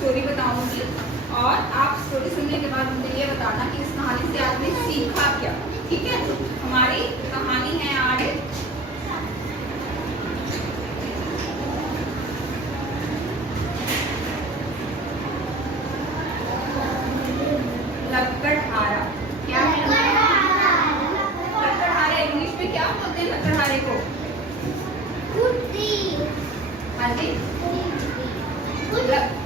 Story बताऊंगी और आप स्टोरी सुनने के बाद मुझे ये बताना कि इस कहानी से आपने सीखा क्या। ठीक है, हमारी कहानी है आज लकड़हारा। क्या है लकड़हारा? इंग्लिश में क्या बोलते हैं लकड़हारे को? हाँ जी,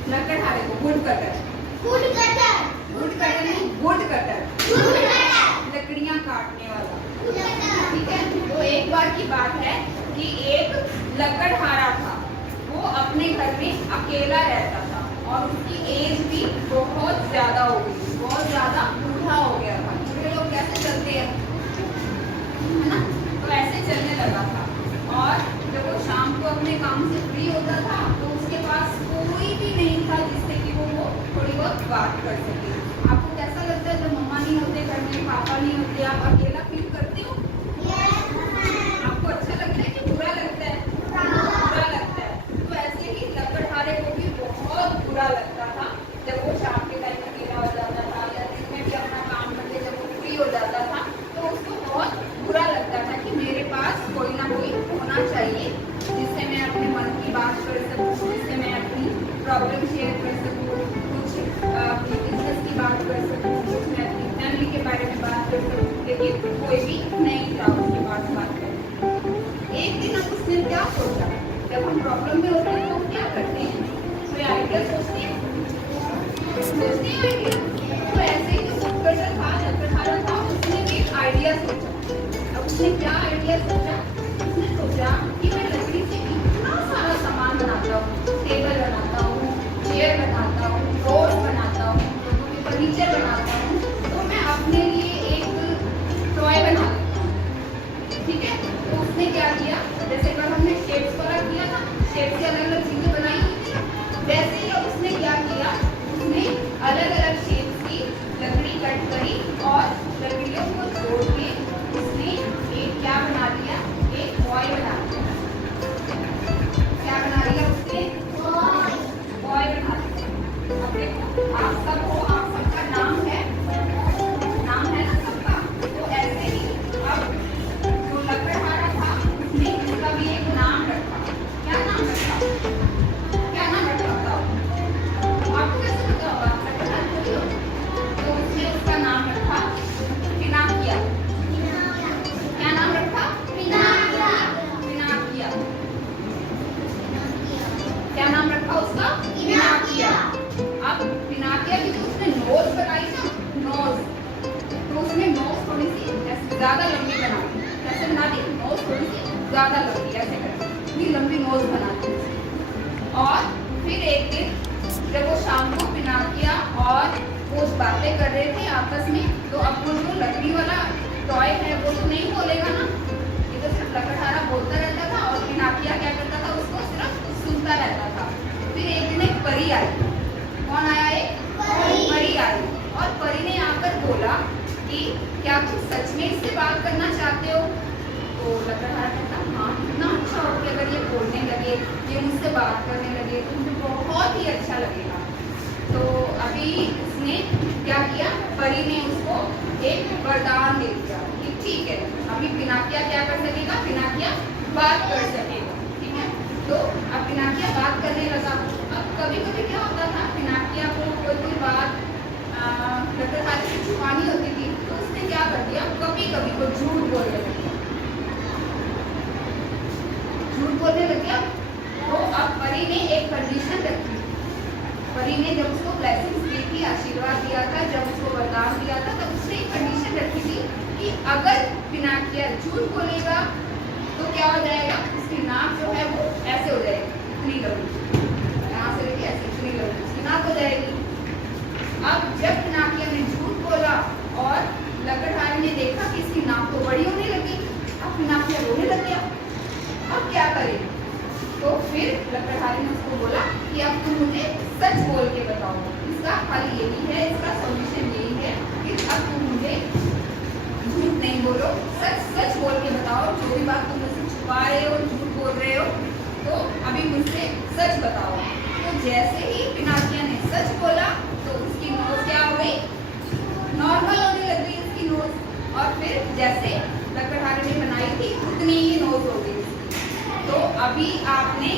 लकड़हारे को वुड कटर नहीं, वुड कटर, लकड़ियां काटने वाला। ठीक है, तो एक बार की बात है कि एक लकड़हारा था। वो अपने घर में अकेला रहता था और उसकी एज भी बहुत ज्यादा हो गई, बहुत ज्यादा बूढ़ा हो गया था। बूढ़े लोग कैसे चलते हैं, है ना? तो ऐसे चलने लगा था और जब वो शाम को अपने काम से फ्री होता था तो उसके पास कोई भी नहीं था जिससे कि वो थोड़ी बहुत बात कर सके। आपको कैसा लगता है जब मम्मा नहीं होते घर में, पापा नहीं होते, आप अकेला फील करते हो? आपको अच्छा लगता है कि बुरा लगता है? बुरा लगता है। तो ऐसे ही लकड़हारे को भी बहुत बुरा लगता था जब वो शाम के टाइम अकेला हो जाता था या दिन में भी अपना काम करके जब वो फ्री हो जाता था तो उसको बहुत बुरा लगता था कि मेरे पास कोई ना कोई होना चाहिए जिससे मैं अपने मन की बात कर सकूं, जिससे मैं अपनी प्रॉब्लम शेयर कर सकूं, कुछ अपनी बिजनेस की बात कर सकूं, कुछ मैं अपनी फैमिली के बारे में बात कर सकूं, लेकिन कोई भी नहीं था उसके पास बात करने। एक दिन अब उसने क्या सोचा, जब हम प्रॉब्लम में होते हैं तो हम क्या करते हैं? कोई आइडिया सोचते हैं आइडिया। तो ऐसे ही जो लकड़हारा था उसने भी एक आइडिया सोचा। अब उसने क्या आइडिया सोचा? उसने सोचा कि मैं लकड़ी से इतना सारा सामान बनाता हूँ, टेबल बनाता हूँ, चेयर बनाता हूँ, डोर्स बनाता हूँ, लोगों के फर्नीचर बनाता हूँ, तो मैं अपने लिए एक टॉय बना लेता हूँ। ठीक है, तो उसने क्या किया, जैसे कल हमने शेप्स वाला किया था, शेप से अलग अलग चीजें बनाई हुई थी, वैसे ही अब उसने क्या किया, उसने अलग अलग शेप्स की लकड़ी कट करी और लकड़ियों को जोड़ के उसने एक क्या बना लिया, एक बॉय बना लिया। क्या बना लिया उसने? बॉय बना लिया। अब देखो आप सब हो, आप सबका नाम है ना सबका। तो ऐसे ही अब जो लकड़हारा था उसने उसका भी एक नाम रखा। क्या नाम रखा? क्या नाम रखा बताओ? आपको कैसे पता होगा? लकड़हारा थोड़ी हो। तो उसने उसका नाम रखा पिनाकिया। क्या नाम रखा? पिनाकिया। क्या नाम रखा उसका? पिनाकिया। अब पिनाकिया की जो उसने नोज बनाई ना, नोज, तो उसने नोज थोड़ी सी ऐसे ज्यादा लंबी बना दी। कैसे बना दी? नोज थोड़ी सी ज्यादा लंबी, ऐसे करके इतनी लंबी नोज बना दी। और फिर एक दिन जब वो शाम को पिनाकिया और वो बातें कर रहे थे आपस में, तो अब वो जो लकड़ी वाला टॉय है वो तो नहीं बोलेगा ना, ये तो सिर्फ लकड़हारा बोलता रहता था और पिनाकिया क्या करता था, उसको सिर्फ सुनता रहता था। फिर एक दिन एक परी आई। कौन आया? एक परी आई और परी ने आकर बोला कि क्या तुम सच में इससे बात करना चाहते हो? तो लकड़हारा कहता हाँ, इतना अच्छा हो कि अगर ये बोलने लगे, ये मुझसे बात करने लगे तो मुझे बहुत ही अच्छा लगेगा। तो अभी उसने क्या किया, परी ने उसको एक वरदान दे दिया कि ठीक है, अभी पिनाकिया क्या कर सकेगा, पिनाकिया बात कर सकेगा। ठीक है, तो अब पिनाकिया बात करने लगा। अब कभी कभी क्या होता था, पिनाकिया को कोई बात लकड़हारे से छुपानी होती थी, तो उसने क्या कर दिया, कभी कभी को झूठ बोलने लग गया। तो अब परी ने एक कंडीशन रखी। परी ने जब उसको ब्लेसिंग्स दी थी, आशीर्वाद दिया था, जब उसको वरदान दिया था, तब उसने एक कंडीशन रखी थी कि अगर पिनाकिया झूठ बोलेगा तो क्या हो जाएगा, उसकी नाक जो है वो ऐसे हो जाएगी, इतनी लंबी, यहाँ से लेके ऐसे इतनी लंबी उसकी नाक हो जाएगी। अब जब पिनाकिया ने झूठ बोला और लकड़हारे ने देखा कि इसकी नाक तो बड़ी होने लगी, अब पिनाकिया रोने लग गया। अब क्या करे? तो फिर लकड़हारे ने उसको बोला कि अब तुम मुझे सच बोल के बताओ, इसका हल यही है, इसका सॉल्यूशन यही है कि अब तुम मुझे झूठ नहीं बोलो, सच सच बोल के बताओ। जो भी बात तुम मुझसे छुपा रहे हो, झूठ बोल रहे हो, तो अभी मुझसे सच बताओ। तो जैसे ही पिनाकिया ने सच बोला तो उसकी नोज क्या हो गई, नॉर्मल होने लग गई उसकी नोज, और फिर जैसे लकड़हारे ने बनाई थी उतनी ही नोज हो गई उसकी। तो अभी आपने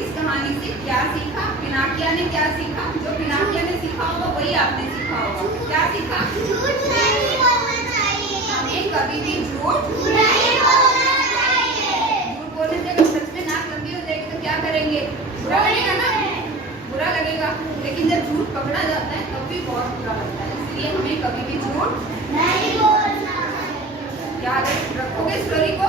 इस कहानी से क्या सीखा, पिनाकिया ने क्या सीखा, जो पिनाकिया ने सीखा होगा वही आपने सीखा होगा। क्या सीखा, झूठ नहीं बोलना चाहिए, हमें कभी भी झूठ नहीं बोलना चाहिए। झूठ बोलने से अगर सच में नाक लंबी हो जाएगी तो क्या करेंगे, बुरा लगेगा ना, बुरा लगेगा। लेकिन जब झूठ पकड़ा जाता है तब भी बहुत बुरा लगता है, इसलिए हमें कभी भी झूठ नहीं बोलना। याद रखोगे स्टोरी को।